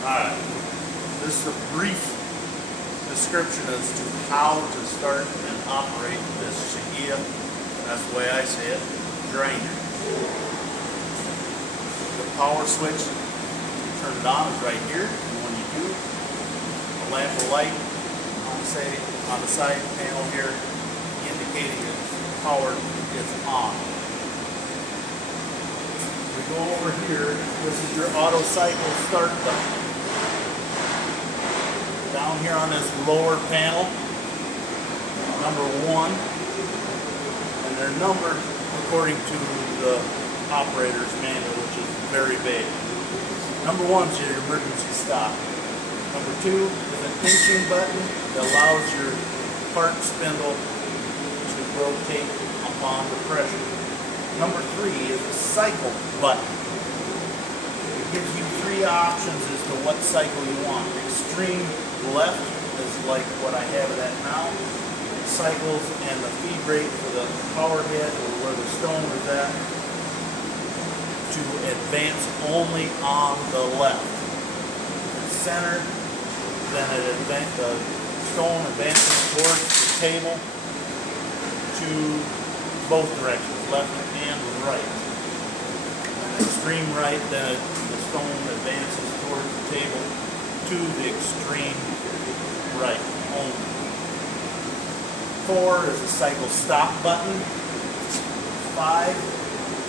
Alright, this is a brief description as to how to start and operate this Shigiya, that's the way I say it, grinder. The power switch, turn it on, is right here, and when you do, the lamp will light on the side panel here, indicating that power is on. We go over here, this is your auto cycle start button. Down here on this lower panel, number 1, and they're numbered according to the operator's manual, which is very vague. Number 1 is your emergency stop. Number 2 is an inching button that allows your part spindle to rotate upon the pressure. Number 3 is a cycle button. It gives you 3 options as to what cycle you want. Extreme left is like what I have it at now. Cycles and the feed rate for the power head, or where the stone is at, to advance only on the left. Center, then the stone advances towards the table to both directions, left and right. And extreme right, then the stone advances towards the table to the extreme right only. 4 is a cycle stop button. 5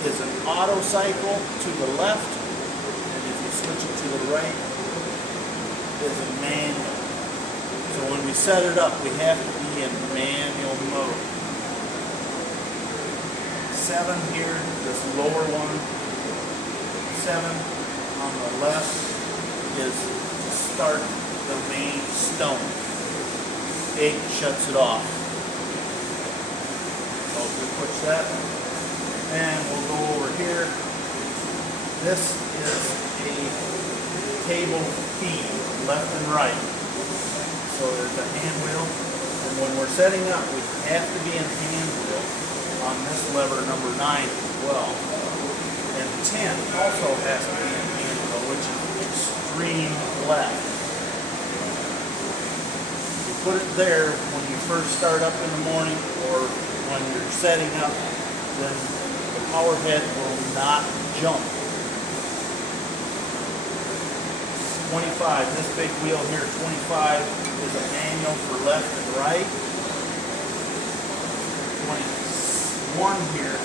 is an auto cycle to the left, and if you switch it to the right, is a manual. So when we set it up, we have to be in manual mode. 7 here, this lower one. 7 on the left is to start the main stone. 8 shuts it off. So if we push that, and we'll go over here. This is a table feed, left and right. So there's a hand wheel, and when we're setting up, we have to be in hand wheel on this lever number 9 as well. And 10 also has to be in hand wheel, which is extreme left. You put it there when you first start up in the morning, or when you're setting up, then the power head will not jump. 25, this big wheel here, 25, is a manual for left and right. 21 here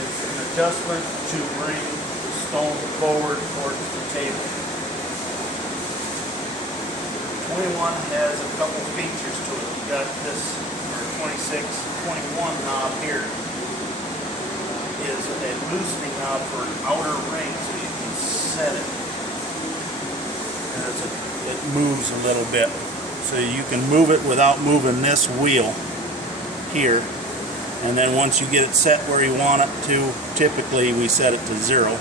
is an adjustment to bring the stone forward towards the table. 21 has a couple features to it. You got this, or 26, 21 knob here is a loosening knob for an outer ring, so you can set it. And it moves a little bit, so you can move it without moving this wheel here. And then once you get it set where you want it to, typically we set it to 0.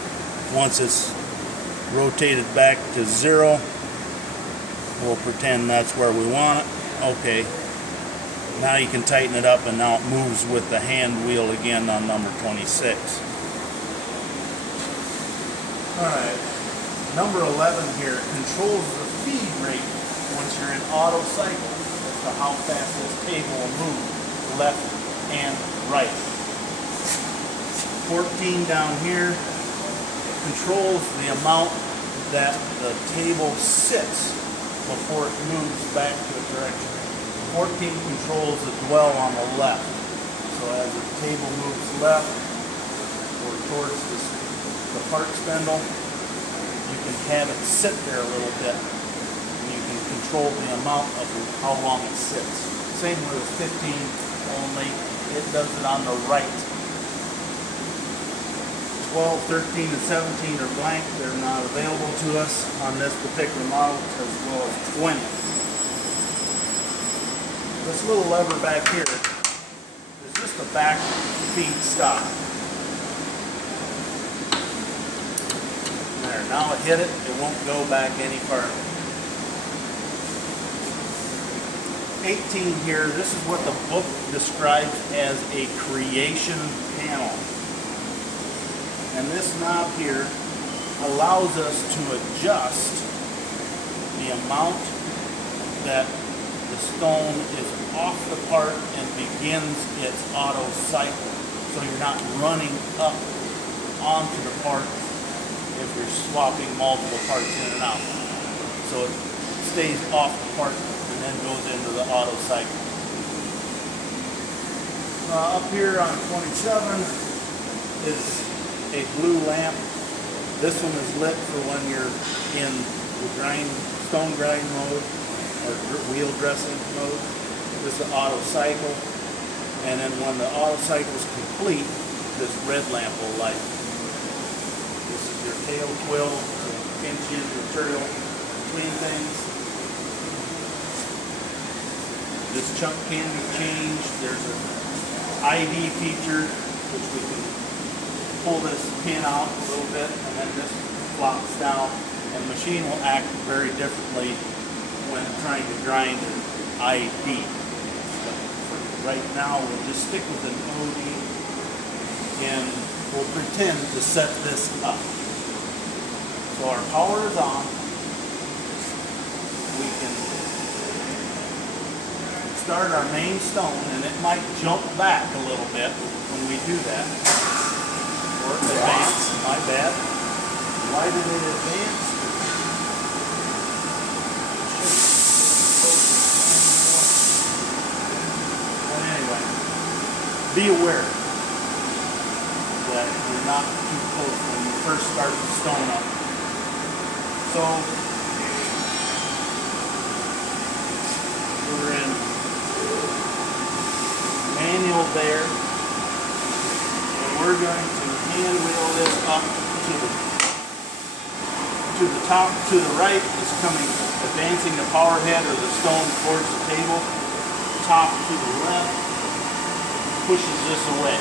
Once it's rotated back to 0, we'll pretend that's where we want it. Okay. Now you can tighten it up, and now it moves with the hand wheel again on number 26. Alright, number 11 here controls the feed rate once you're in auto cycle as to how fast this table will move left and right. 14 down here controls the amount that the table sits before it moves back to a direction. 14 controls the dwell on the left. So as the table moves left or towards the part spindle, you can have it sit there a little bit, and you can control the amount of how long it sits. Same with 15, only it does it on the right. 12, 13, and 17 are blank. They're not available to us on this particular model, as well as 20. This little lever back here is just a back feed stop. There, now I hit it, it won't go back any further. 18 here, this is what the book describes as a creation panel. And this knob here allows us to adjust the amount that the stone is off the part and begins its auto cycle. So you're not running up onto the part if you're swapping multiple parts in and out. So it stays off the part and then goes into the auto cycle. Up here on 27 is a blue lamp. This one is lit for when you're in the stone grind mode or wheel dressing mode. This is auto cycle. And then when the auto cycle is complete, this red lamp will light. This is your tail quill to pinch in material between things. This chunk can be changed. There's an ID feature which we can pull this pin out a little bit and then this flops down, and the machine will act very differently when trying to grind an ID. So right now we'll just stick with an OD and we'll pretend to set this up. So our power is on. We can start our main stone, and it might jump back a little bit when we do that. Or advance, my bad. Why did it advance? Well, anyway, be aware that you're not too close when you first start the stone up. So we're in manual there, and we're going to hand wheel this up to the top. To the right is coming, advancing the power head or the stone towards the table. Top to the left pushes this away.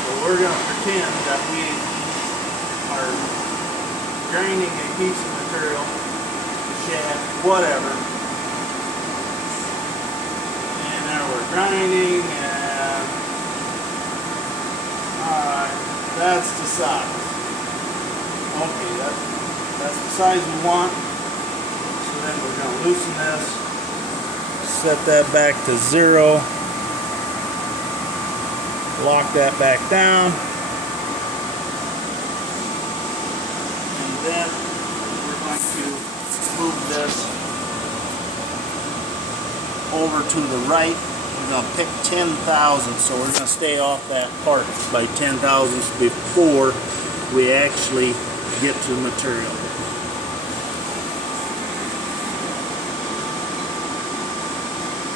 So we're going to pretend that we are grinding a piece of material, shaft, whatever. And now we're grinding, and alright, that's the size. Okay, that's the size we want. So then we're going to loosen this, set that back to 0, lock that back down. Then we're going to move this over to the right. We're going to pick 10 thousandths, so we're going to stay off that part by 10 thousandths before we actually get to the material.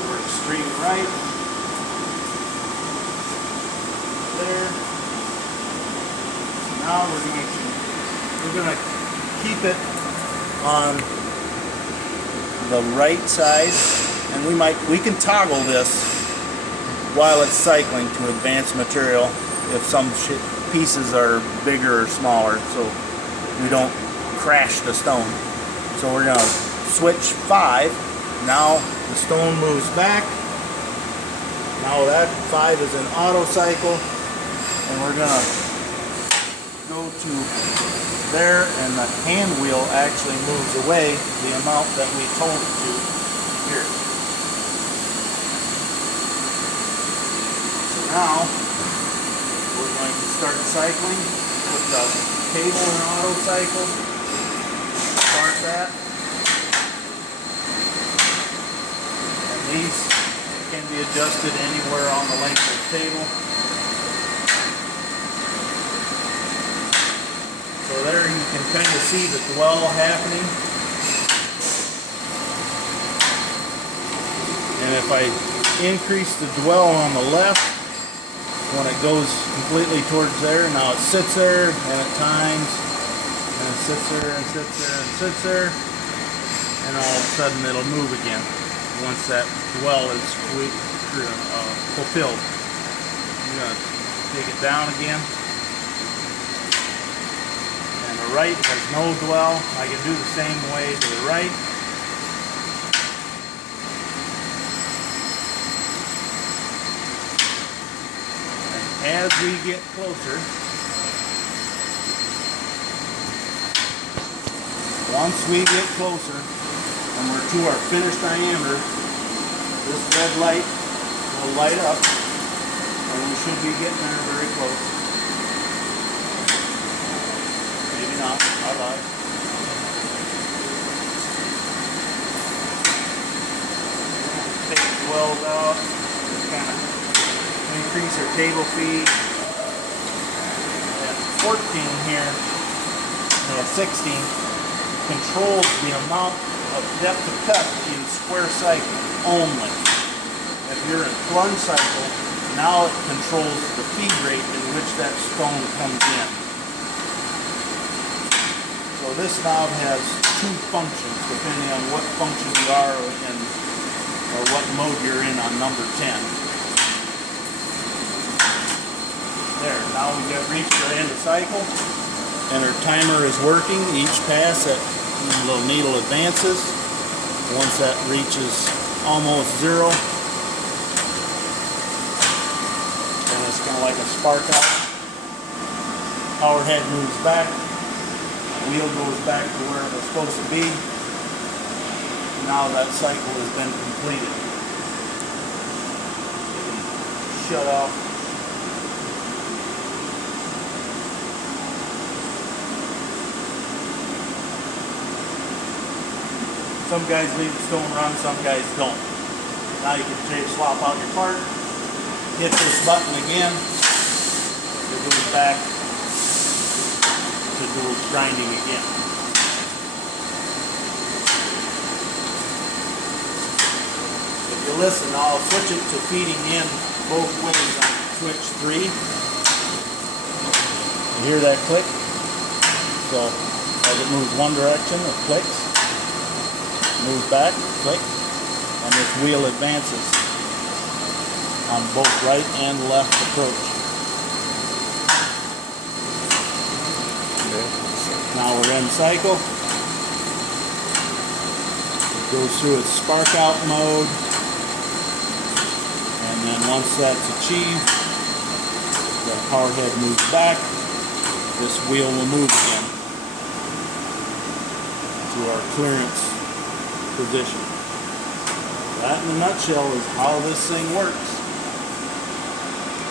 We're extreme right. There. Now we're going to keep it on the right side, and we can toggle this while it's cycling to advance material if some pieces are bigger or smaller, so we don't crash the stone. So we're going to switch 5. Now the stone moves back. Now that 5 is an auto cycle, and we're going to go to there, and the hand wheel actually moves away the amount that we told it to here. So now we're going to start cycling with the table in auto cycle. Start that. And these can be adjusted anywhere on the length of the table. So there you can kind of see the dwell happening. And if I increase the dwell on the left, when it goes completely towards there, now it sits there and it times, and it sits there and sits there and sits there, and all of a sudden it'll move again once that dwell is fulfilled. I'm going to take it down again. The right has no dwell. I can do the same way to the right. And as we get closer, Once we get closer and we're to our finished diameter, this red light will light up and we should be getting there very close. Maybe not, I lied. Take the wells out, just kind of increase our table feet. And 14 here, 16, controls the amount of depth of cut in square cycle only. If you're in plunge cycle, now it controls the feed rate in which that stone comes in. So this knob has two functions depending on what function you are in or what mode you're in on number 10. There, now we got reached our end of cycle and our timer is working. Each pass that little needle advances. Once that reaches almost zero, and it's kind of like a spark out. Power head moves back. Wheel goes back to where it was supposed to be. Now that cycle has been completed. Shut off. Some guys leave the stone run, some guys don't. Now you can swap out your part, hit this button again, it goes back to do grinding again. If you listen, I'll switch it to feeding in both ways on switch 3. You hear that click? So as it moves one direction, it clicks. Move back, click, and this wheel advances on both right and left approach. Okay. Now we're in cycle. It goes through its spark out mode, and then once that's achieved, the power head moves back. This wheel will move again to our clearance position. That in a nutshell is how this thing works.